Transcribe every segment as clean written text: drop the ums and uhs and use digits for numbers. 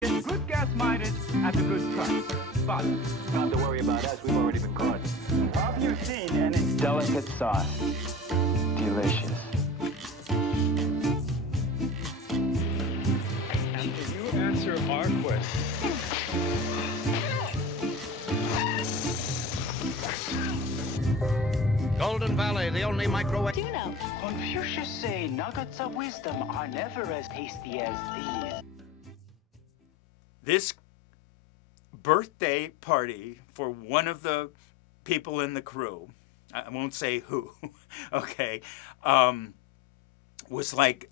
Get good gas mileage at a good price. But not to worry about us, we've already been caught. have you seen any Delicate sauce. Delicious. And can you answer our question? Golden Valley, the only microwave. Do you know? Confucius say nuggets of wisdom are never as tasty as these. This birthday party for one of the people in the crew, I won't say who, okay, was like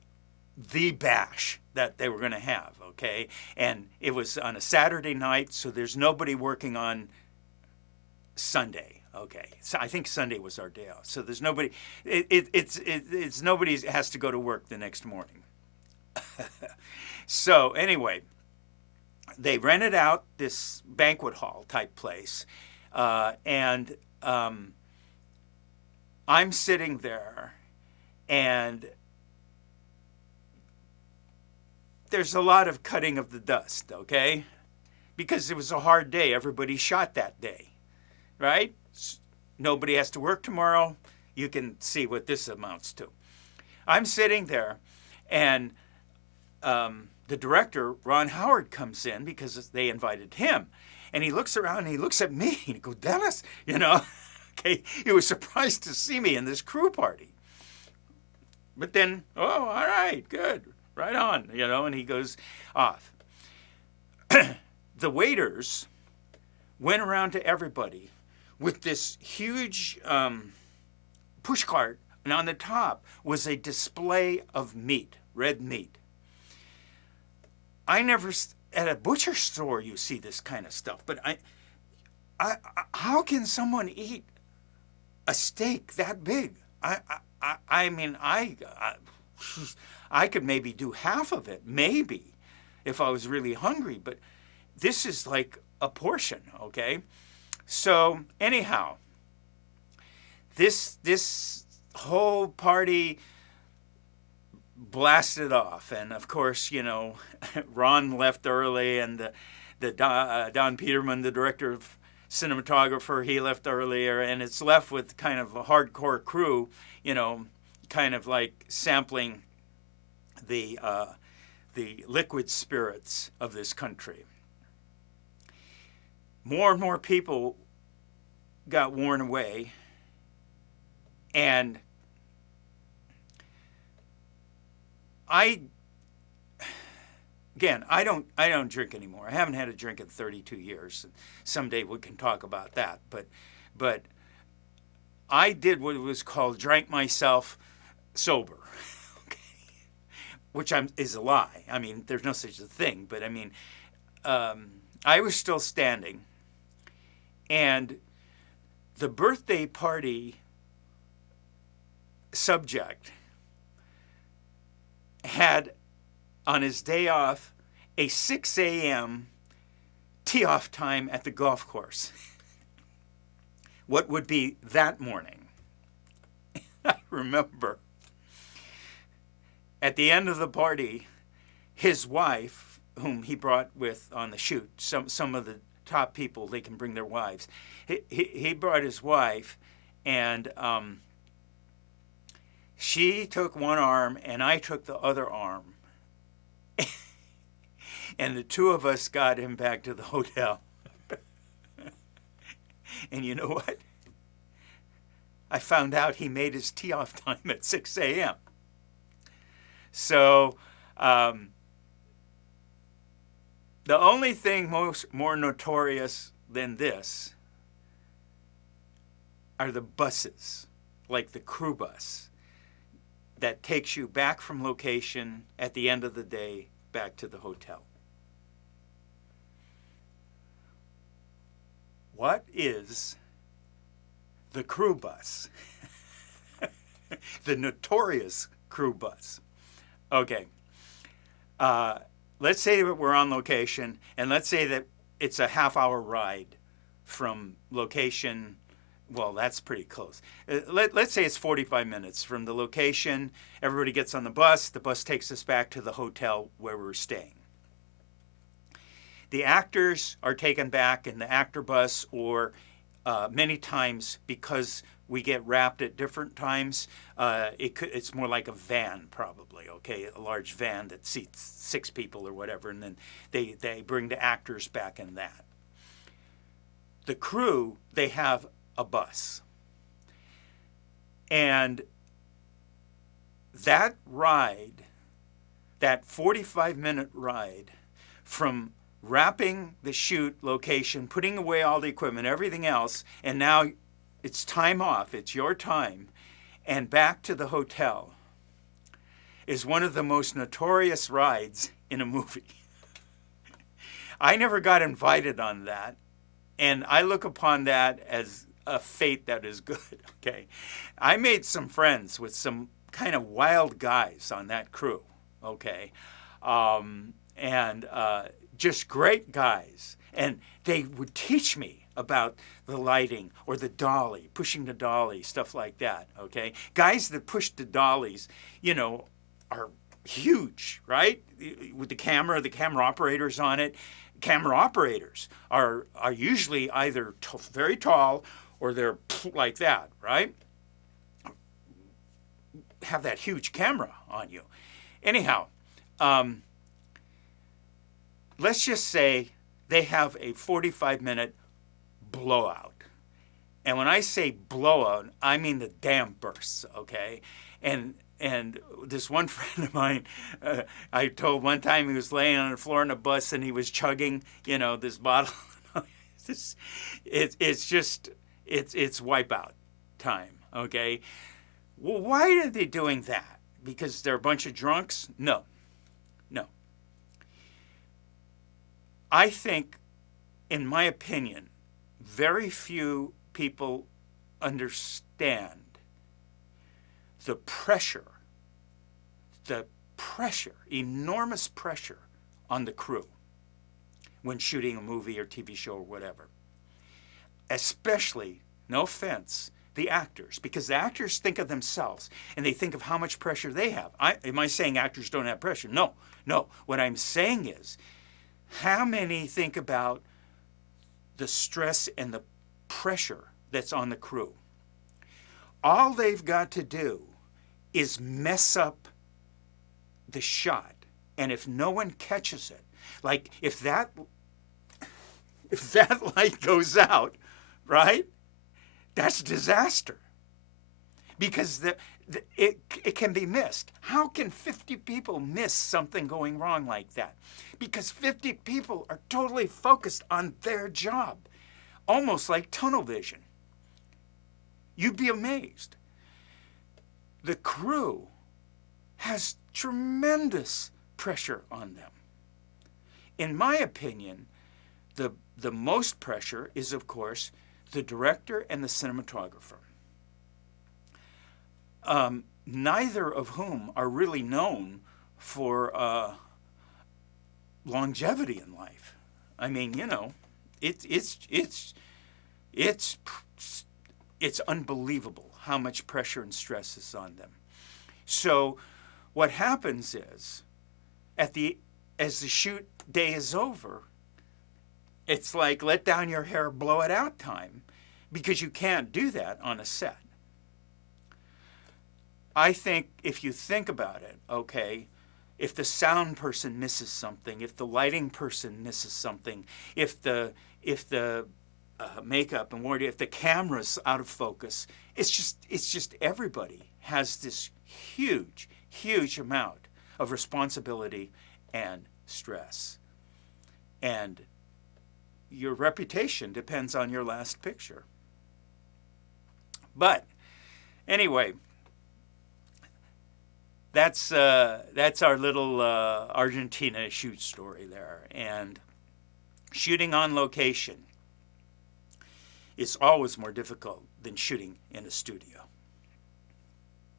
the bash that they were going to have, okay? And it was on a Saturday night, so there's nobody working on Sunday, okay? So I think Sunday was our day off. So there's nobody, it's nobody has to go to work the next morning. So anyway, they rented out this banquet hall type place, and I'm sitting there, and there's a lot of cutting of the dust, okay? Because it was a hard day. Everybody shot that day, right? Nobody has to work tomorrow. You can see what this amounts to. I'm sitting there, and the director, Ron Howard, comes in because they invited him. And he looks around and he looks at me and he goes, Dennis, you know, okay, he was surprised to see me in this crew party. But then, oh, all right, good, right on, you know, and he goes off. The waiters went around to everybody with this huge push cart, and on the top was a display of meat, red meat. I never, at a butcher store you see this kind of stuff, but how can someone eat a steak that big? I mean, I could maybe do half of it, maybe, if I was really hungry, but this is like a portion, okay? So anyhow, this whole party blasted off, and of course, you know, Ron left early, and the Don Peterman, the director of cinematographer, he left earlier, and it's left with kind of a hardcore crew, you know, kind of like sampling the liquid spirits of this country. More and more people got worn away, and I don't drink anymore. I haven't had a drink in 32 years. Someday we can talk about that. But I did what was called drank myself sober, okay? Which is a lie. I mean, there's no such a thing. But I mean, I was still standing, and the birthday party subject had, on his day off, a 6 a.m. tee-off time at the golf course. What would be that morning? I remember at the end of the party, his wife, whom he brought with on the shoot, some of the top people, they can bring their wives. He brought his wife, and she took one arm and I took the other arm. And the two of us got him back to the hotel. And you know what? I found out he made his tee-off time at 6 a.m. So the only thing more notorious than this are the buses, like the crew bus, that takes you back from location at the end of the day back to the hotel. What is the crew bus? The Notorious crew bus. Okay. Let's say that we're on location, and let's say that it's a half-hour ride from location. Well, that's pretty close. Let's say it's 45 minutes from the location. Everybody gets on the bus. The bus takes us back to the hotel where we're staying. The actors are taken back in the actor bus, or many times, because we get wrapped at different times, it's more like a van, probably, okay, a large van that seats 6 people or whatever, and then they bring the actors back in that. The crew, they have a bus. And that ride, that 45-minute ride from wrapping the shoot location, putting away all the equipment, everything else, and now it's time off, it's your time, and back to the hotel, is one of the most notorious rides in a movie. I never got invited on that, and I look upon that as a fate that is good, okay? I made some friends with some kind of wild guys on that crew, okay? Just great guys. And they would teach me about the lighting or the dolly, pushing the dolly, stuff like that, okay? Guys that push the dollies, you know, are huge, right? With the camera operators on it. Camera operators are usually either very tall or they're like that, right? Have that huge camera on you. Anyhow, let's just say they have a 45-minute blowout. And when I say blowout, I mean the dam bursts, okay? And this one friend of mine, I told one time he was laying on the floor in a bus and he was chugging, you know, this bottle. It's wipeout time, okay? Well, why are they doing that? Because they're a bunch of drunks? No. I think, in my opinion, very few people understand the pressure, enormous pressure on the crew when shooting a movie or TV show or whatever. Especially, no offense, the actors, because the actors think of themselves and they think of how much pressure they have. Am I saying actors don't have pressure? No. What I'm saying is, how many think about the stress and the pressure that's on the crew? All they've got to do is mess up the shot, and if no one catches it, like if that light goes out, right? That's disaster, because it can be missed. How can 50 people miss something going wrong like that? Because 50 people are totally focused on their job, almost like tunnel vision. You'd be amazed. The crew has tremendous pressure on them. In my opinion, the most pressure is, of course, the director and the cinematographer. Neither of whom are really known for longevity in life. I mean, you know, it's unbelievable how much pressure and stress is on them. So what happens is, as the shoot day is over, it's like let down your hair, blow it out time, because you can't do that on a set. I think if you think about it, okay, if the sound person misses something, if the lighting person misses something, if the makeup and wardrobe, if the camera's out of focus, it's just everybody has this huge amount of responsibility and stress. And your reputation depends on your last picture. But anyway, that's our little Argentina shoot story there. And shooting on location is always more difficult than shooting in a studio.